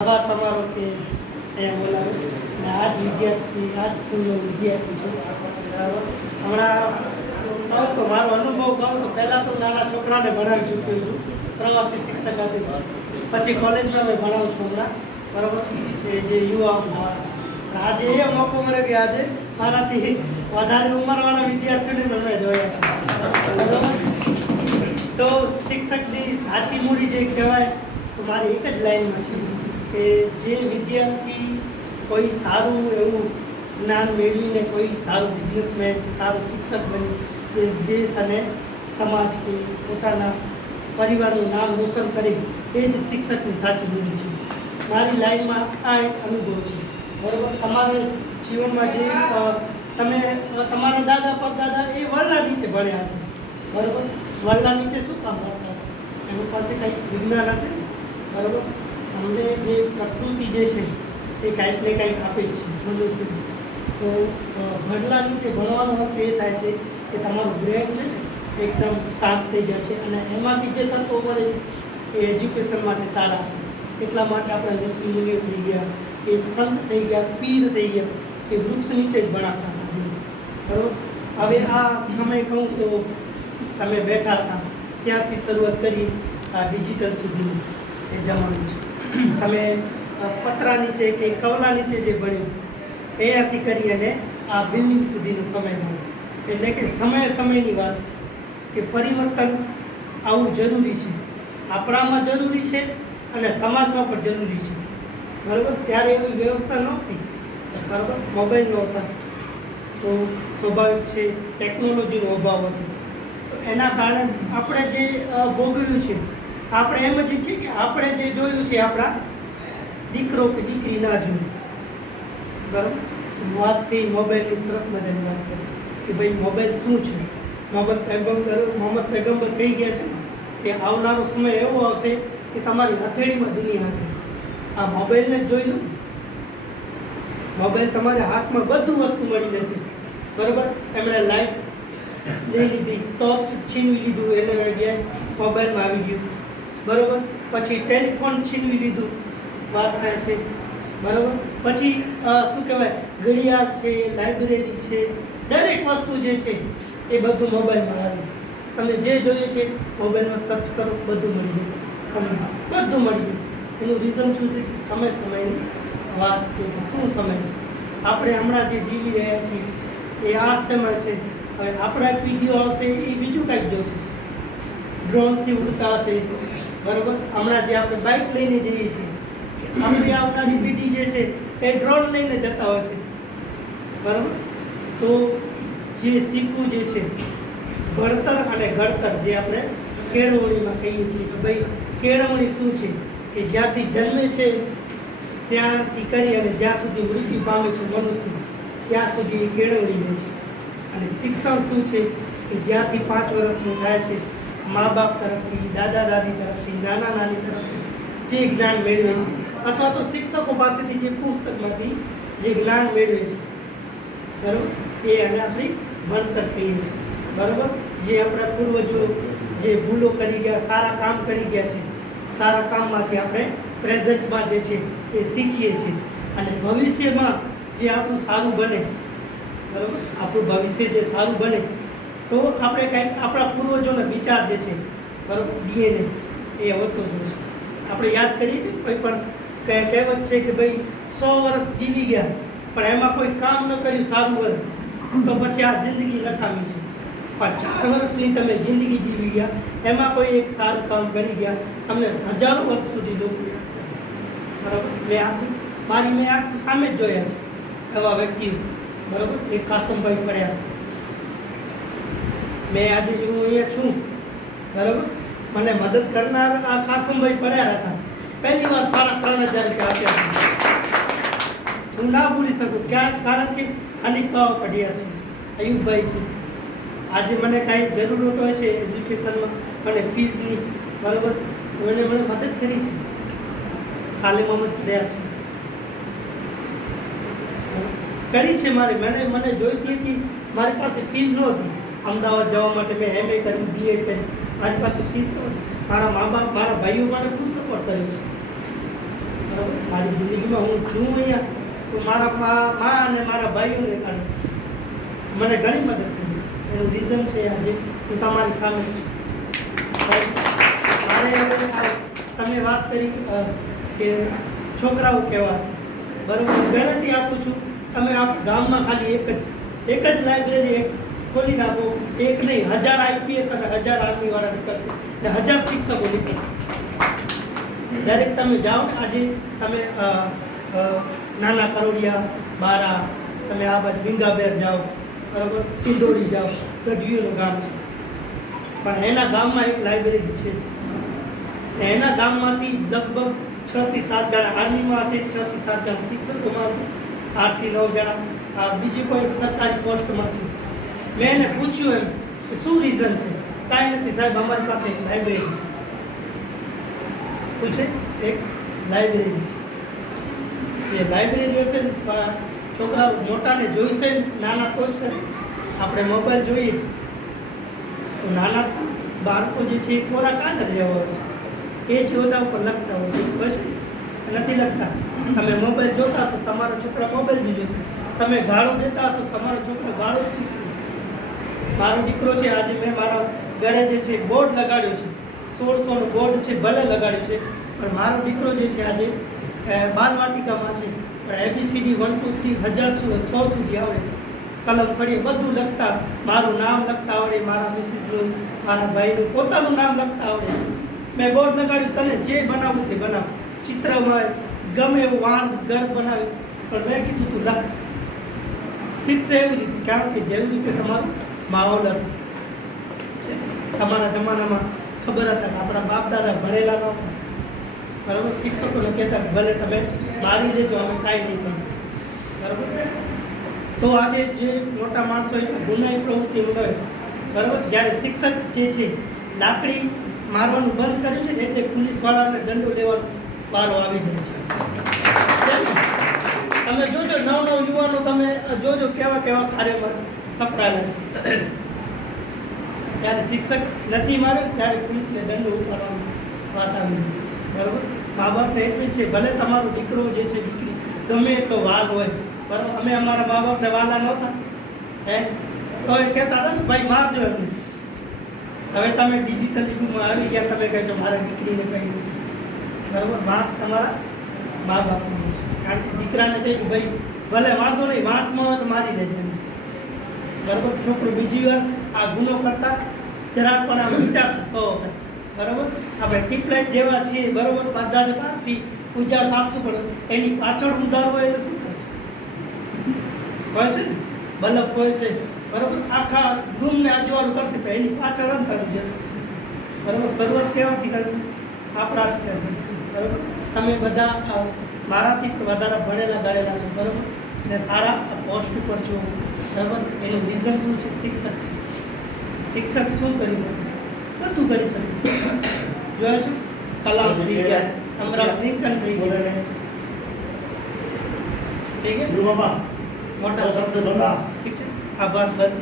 આભાર તમારો કે અહીંયા બોલાવે અને આ જ વિદ્યાર્થી આ જ સ્કૂલનો વિદ્યાર્થી છું. બરાબર. હમણાં કહું તો મારો અનુભવ કહું તો પહેલાં તો નાના છોકરાને ભણાવી ચૂક્યો છું, પ્રવાસી શિક્ષક હતી. પછી કોલેજમાં મેં ભણાવું છું હમણાં. બરાબર. એ જે યુવાઓ આજે એ મોકો મળે કે આજે મારાથી વધારે ઉંમરવાળા વિદ્યાર્થીઓને પણ મેં જોયા છે. બરાબર. તો શિક્ષકની સાચી મૂડી જે કહેવાય તો મારી એક જ લાઈનમાં છે કે જે વિદ્યાર્થી કોઈ સારું એવું જ્ઞાન મેળવીને કોઈ સારું બિઝનેસમેન સારું શિક્ષક બની જે દેશ અને સમાજ કે પોતાના પરિવારનું નામ રોશન કરે એ જ શિક્ષકની સાચી મૂડી છે. મારી લાઈનમાં આ એક અનુભવ છે. બરાબર. તમારે જીવનમાં જે તમે તમારા દાદા પરદાદા એ વડલા નીચે ભણ્યા હશે. બરાબર. વડલા નીચે શું કામ કરતા હશે? એની પાસે કંઈક વિજ્ઞાન હશે. બરાબર. અમને જે પ્રકૃતિ જે છે એ કાંઈક ને કાંઈક આપે જ છે મનુષ્યને. તો વડલા નીચે ભણવાનો અર્થ એ થાય છે કે તમારું બ્રેન છે ને એકદમ શાંત થઈ જશે અને એમાંથી જે તત્વો મળે છે એ એજ્યુકેશન માટે સારા. એટલા માટે આપણે ઋષિ મુનિઓ થઈ ગયા, એ સંત થઈ ગયા, પીર થઈ ગયા, એ વૃક્ષ નીચે જ ભણાવતા હતા. બરાબર. હવે આ સમય કહું તો તમે બેઠા હતા ત્યાંથી શરૂઆત કરી આ ડિજિટલ સુધીનું એ જમાનું છે. તમે પતરા નીચે કે કવલા નીચે જે ભણ્યું એયાથી કરી અને આ બિલ્ડિંગ સુધીનો સમય મળ્યો. એટલે કે સમયની વાત છે કે પરિવર્તન આવું જરૂરી છે, આપણામાં જરૂરી છે અને સમાજમાં પણ જરૂરી છે. બરાબર. ત્યારે એવી વ્યવસ્થા નહોતી. બરાબર. મોબાઈલ નહોતા તો સ્વાભાવિક છે ટેકનોલોજીનો અભાવ હતો. એના કારણે આપણે જે ભોગવ્યું છે આપણે એમ જ છીએ કે આપણે જે જોયું છે આપણા દીકરો કે દીકરી ના જોયું. બરાબર. વાત થઈ મોબાઈલની સરસ મજાની વાત કરી કે ભાઈ મોબાઈલ શું છે. મોહમ્મદ પૈગંબર કહી ગયા છે કે આવનારો સમય એવો આવશે કે તમારી હથેળીમાં દુનિયા હશે. આ મોબાઈલને જ જોઈ લો. મોબાઈલ તમારા હાથમાં બધું વસ્તુ મળી જશે. બરાબર. એમણે લાઈટ લઈ લીધી, ટોર્ચ છીનવી લીધું, એને ગયા મોબાઈલમાં આવી ગયું. બરાબર. પછી ટેલિફોન છીનવી લીધું, વાત થાય છે. બરાબર. પછી શું કહેવાય ઘડિયાળ છે, લાઇબ્રેરી છે, દરેક વસ્તુ જે છે એ બધું મોબાઈલમાં આવ્યું. તમે જે જોઈએ છે મોબાઈલમાં સર્ચ કરો બધું મળી જશે. તમને બધું મળી જશે. એનું રીઝન શું છે? સમયની વાત છે. શું સમય છે? આપણે હમણાં જે જીવી રહ્યા છીએ એ આ સમય છે. હવે આપણા પીઢીઓ આવશે એ બીજું કાંઈક જોશે, ડ્રોનથી ઉડતા હશે. બરાબર. હમણાં જે આપણે બાઇક લઈને જઈએ છીએ આપણી આવનારી પીઢી જે છે એ ડ્રોન લઈને જતા હશે. બરાબર. તો જે શીખવું જે છે ભણતર અને ઘડતર જે આપણે કેળવણીમાં કહીએ છીએ કે ભાઈ કેળવણી શું છે કે જ્યાંથી જન્મે છે ત્યાંથી કરી અને જ્યાં સુધી મૃત્યુ પામે છે મનુષ્ય ત્યાં સુધી એ કેળવણી જે છે. અને શિક્ષણ શું છે કે જ્યાંથી 5 વર્ષનું થાય છે મા બાપ તરફથી, દાદા દાદી તરફથી, નાના નાની તરફથી જે જ્ઞાન મેળવે છે અથવા તો શિક્ષકો પાસેથી જે પુસ્તકમાંથી જે જ્ઞાન મેળવે છે. બરાબર. એ અને આપણી ભણતર કહીએ છીએ. બરાબર. જે આપણા પૂર્વજો જે ભૂલો કરી ગયા, સારા કામ કરી ગયા છે, સારા કામમાંથી આપણે પ્રેઝન્ટમાં જે છે એ શીખીએ છીએ અને ભવિષ્યમાં જે આપણું સારું બને. બરાબર. આપણું ભવિષ્ય જે સારું બને તો આપણે કાંઈક આપણા પૂર્વજોના વિચાર જે છે બરાબર ડીએનએ એ હોતો જ છે. આપણે યાદ કરીએ છીએ કોઈ પણ કહેવત છે કે ભાઈ 100 વર્ષ જીવી ગયા પણ એમાં કોઈ કામ ન કર્યું સારું હોય તો પછી આ જિંદગી નકામી છે. પણ 4 વર્ષની તમે જિંદગી જીવી ગયા એમાં કોઈ એક સારું કામ કરી ગયા તમને હજારો વર્ષ સુધી લોકો યાદ કરે. બરાબર. મેં આખું સામે જ જોયા છે એવા વ્યક્તિઓ. બરાબર. એ કાસમભાઈ પડ્યા છે. મેં આજે જો હું અહીંયા છું બરાબર મને મદદ કરનાર આ કાસમભાઈ પડ્યા હતા. પહેલી વાર 3,500 રૂપિયા આપ્યા. હું ના ભૂલી શકું ક્યાં, કારણ કે અનેક બાવા પડ્યા છે. અયુબભાઈ છે. આજે મને કાંઈ જરૂરત હોય છે એજ્યુકેશનમાં અને ફીસની બરાબર તો એને મને મદદ કરી છે. સાલેમ અહમદ પડ્યા છે કરી છે મને જોઈતી હતી. મારી પાસે ફીસ નહોતી અમદાવાદ જવા માટે. મેં MA કર્યું, BEd કર્યું, મારી પાસે ફીસ નહોતી. મારા મા બાપ મારા ભાઈઓ મને ખૂબ સપોર્ટ કર્યો છે. બરાબર. મારી જિંદગીમાં હું છું અહીંયા તો મારા મા અને મારા ભાઈઓને કારણે મને ઘણી મદદ કરી છે. એનું રીઝન છે આજે હું તમારી સામે છું. મારે હવે તમે વાત કરી કે છોકરાઓ કેવા છે, બરાબર. હું ગેરંટી આપું છું, તમે આ ગામમાં ખાલી એક જ લાઇબ્રેરી ખોલી નાખો, એક નહીં 1000 આઈપીએસ અને 1000 આર્મીવાળા નીકળશે ને 1000 શિક્ષકો નીકળશે. દરેક તમે જાઓ ને આજે તમે નાના કરોડિયા, બારા, તમે આ બાજુ વિંગાબેર જાઓ, બરાબર, સિંદોડી જાઓ, ગઢવીઓનું ગામ છે, પણ એના ગામમાં એક લાઇબ્રેરી છે. એના ગામમાંથી લગભગ 6 થી 7 જણા આર્મીમાં હશે, 6 થી 7 જણા શિક્ષકોમાં હશે, 8 થી 9 જણા બીજી કોઈ સરકારી પોસ્ટમાં છે. મેં એને પૂછ્યું એમ કે શું રીઝન છે? કાંઈ નથી સાહેબ, અમારી પાસે એક લાઇબ્રેરી છે. શું છે? એક લાઇબ્રેરી છે. એ લાઇબ્રેરી હશે ને છોકરાઓ મોટાને જોઈશે ને, નાના તો જ કરે. આપણે મોબાઈલ જોઈએ તો નાના બાળકો જે છે એ કોરા કાગળ જેવા હોય છે, એ જ ઓના ઉપર લખતા હોય છે, બસ નથી લખતા. તમે મોબાઈલ જોતા હશો, તમારા છોકરા મોબાઈલ જોશે. તમે ગાળો દેતા હશો, તમારો છોકરો ગાળો શીખશે. મારો દીકરો છે, આજે મેં મારા ઘરે જે છે બોર્ડ લગાડ્યું છે, 1600નું બોર્ડ છે, ભલે લગાડ્યું છે, પણ મારો દીકરો જે છે આજે બાલવાટિકામાં છે, પણ ABCD 1 2 3 100 સુધી આવડે છે. કલમ પડી બધું લખતા, મારું નામ લખતા આવડે, મારા મિસિસનું, મારા ભાઈનું, પોતાનું નામ લખતા આવડે. મેં બોર્ડ લગાડ્યું, તને જે બનાવવું તે બનાવ, ચિત્રમાં ગમે એવું વાણ ઘર બનાવ્યું, પણ મેં કીધું તું લખ. શીખશે એવી રીતે, કારણ કે જેવી રીતે તમારું માહોલ હશે. તમારા જમાનામાં ખબર હતા કે આપણા બાપ દાદા ભણેલા નહોતા, બરાબર. શિક્ષકોને કહેતા ભલે તમે મારી લેજો, અમે કાંઈ નહીં કરીએ, બરાબર. તો આજે જે મોટા માણસો એટલા ગુનાહિત પ્રવૃત્તિ હોય, બરાબર, જ્યારે શિક્ષક જે છે લાકડી મારવાનું બંધ કર્યું છે ને, એટલે પોલીસવાળાને દંડો લેવાનો વારો આવી જાય છે. તમે જોજો નવ યુવાનો, તમે જોજો કેવા કેવા કાર્યમાં સપડાયેલા છે. ત્યારે શિક્ષક નથી મારે ત્યારે પોલીસને દંડો ઉપાડવાની વાત આવી જાય છે, બરાબર. મા બાપને એટલી છે, ભલે તમારો દીકરો જે છે દીકરી ગમે એટલો વાલ હોય, બરાબર. અમે અમારા મા બાપને વાલા નહોતા, તો એ કહેતા હતા ને ભાઈ મારજો એમને. હવે તમે ડિજિટલ યુગમાં આવી ગયા, તમે કહેશો મારા દીકરીને કંઈ નથી, બરાબર. વાંક તમારા મા બાપનું છે, કારણ કે દીકરાને કહ્યું ભાઈ ભલે વાંધો નહીં, વાંકમાં હોય તો મારી લેશે, બરાબર. છોકરો બીજી વાર આ ગુનો કરતા જરાક પણ આમ વિચારશે 100 વખત, બરાબર. આપણે ટીપલાઇટ જેવા છીએ, બરાબર. બધાને બહારથી પૂજા આપશું, પણ એની પાછળ ઉંધાર હોય એટલે શું કરશે? હોય છે ને, બલ્બ હોય છે, બરાબર. આખા રૂમને અજવાળું કરશે, પણ એની પાછળ અંધારું જશે, બરાબર. શરૂઆત કેવાથી કરવી? આપણાથી કરવી, બરાબર. તમે બધા મારાથી પણ વધારે ભણેલા ગણેલા છો, બરાબર, ને સારા પોસ્ટ ઉપર છો, બરાબર. એનું રીઝન શું છે? શિક્ષક. શિક્ષક શું કરી શકે છે? બધું કરી શકે છે. જોયા છો, કલામ થઈ ગયા, અમરામ લિંકન થઈ ગયા, ઠીક છે મોટા શબ્દ, ઠીક છે. આભાર. બસ.